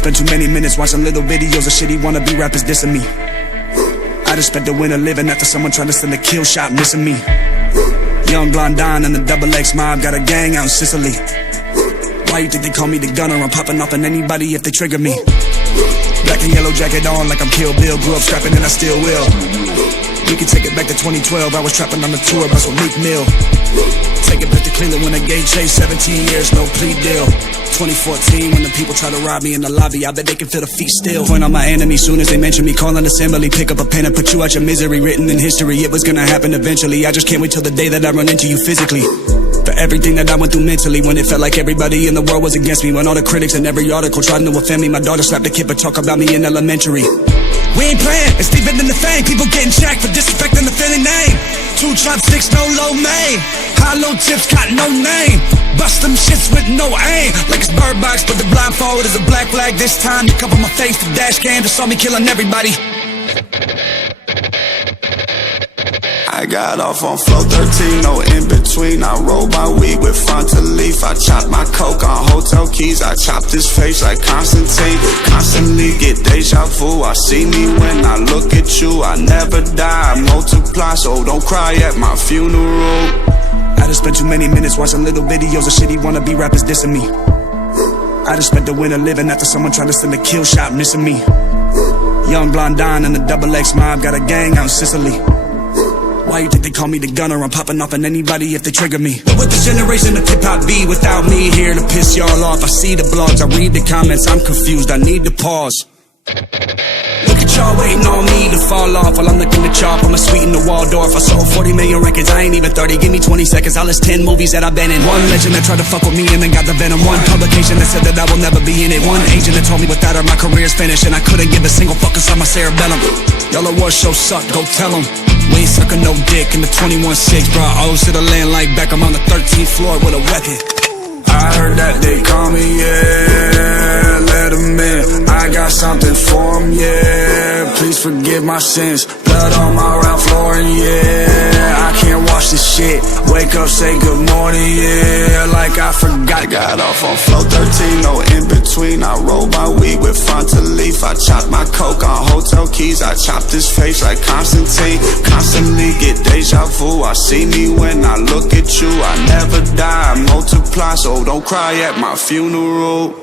just spent too many minutes watching little videos of shitty wannabe rappers dissing me. I just spent the winter living after someone tried to send a kill shot missing me. Young blonde Don and the double X mob got a gang out in Sicily. Why you think they call me the gunner? I'm popping off on anybody if they trigger me. Black and yellow jacket on like I'm Kill Bill. Grew up scrapping and I still will. We can take it back to 2012. I was trapping on the tour bus with Meek Mill. Take it back to Cleveland when I gave Chase 17 years, no plea deal. 2014 when the people try to rob me in the lobby, I bet they can feel the feet still. Point on my enemy soon as they mention me, calling assembly. Pick up a pen and put you out your misery, written in history. It was gonna happen eventually. I just can't wait till the day that I run into you physically. For everything that I went through mentally, when it felt like everybody in the world was against me, when all the critics in every article tried to offend me. My daughter slapped a kid but talk about me in elementary. We ain't playing, it's deeper than the fame. People getting jacked for disrespecting the Philly name. 2 chopsticks, no low main. Hollow tips, got no name. Bust them shits with no aim. Like it's Bird Box, but the blindfold is a black flag. This time to cover my face, the dash cam just saw me killing everybody. I got off on floor 13, no in between. I rolled my weed with Frontal Leaf. I chopped my coke on hotel keys. I chopped his face like Constantine. Constantly get deja vu. I see me when I look at you. I never die, I multiply, so don't cry at my funeral. I just spent too many minutes watching little videos of shitty wannabe rappers dissing me. I just spent the winter living after someone tried to send a kill shot missing me. Young blonde Don and the double X mob got a gang out in Sicily. Why you think they call me the gunner? I'm popping off on anybody if they trigger me. But with this generation of hip-hop be without me here to piss y'all off. I see the blogs, I read the comments, I'm confused, I need to pause. Look at y'all waiting on me to fall off while I'm looking at y'all from a suite in the Waldorf. I sold 40 million records, I ain't even 30. Give me 20 seconds, I'll list 10 movies that I've been in. One legend that tried to fuck with me and then got the venom. One publication that said that I will never be in it. One agent that told me without her my career's finished, and I couldn't give a single fuck inside my cerebellum. Y'all award show suck, go tell them. We ain't sucking no dick in the 21-6. Brought O's to the land like Beckham on the 13th floor with a weapon. I heard that they call me, yeah, let them in. I got something for them, yeah, please forgive my sins. Blood on my Ralph Lauren, yeah, I can't watch this shit. Wake up, say good morning, yeah, like I forgot. I got off on floor 13, no in between. I rolled my weed with Frontal Leaf. I chopped my coke on hotel keys. I chopped his face like Constantine. Constantly get deja vu. I see me when I look at you. I never die, I multiply, so don't cry at my funeral.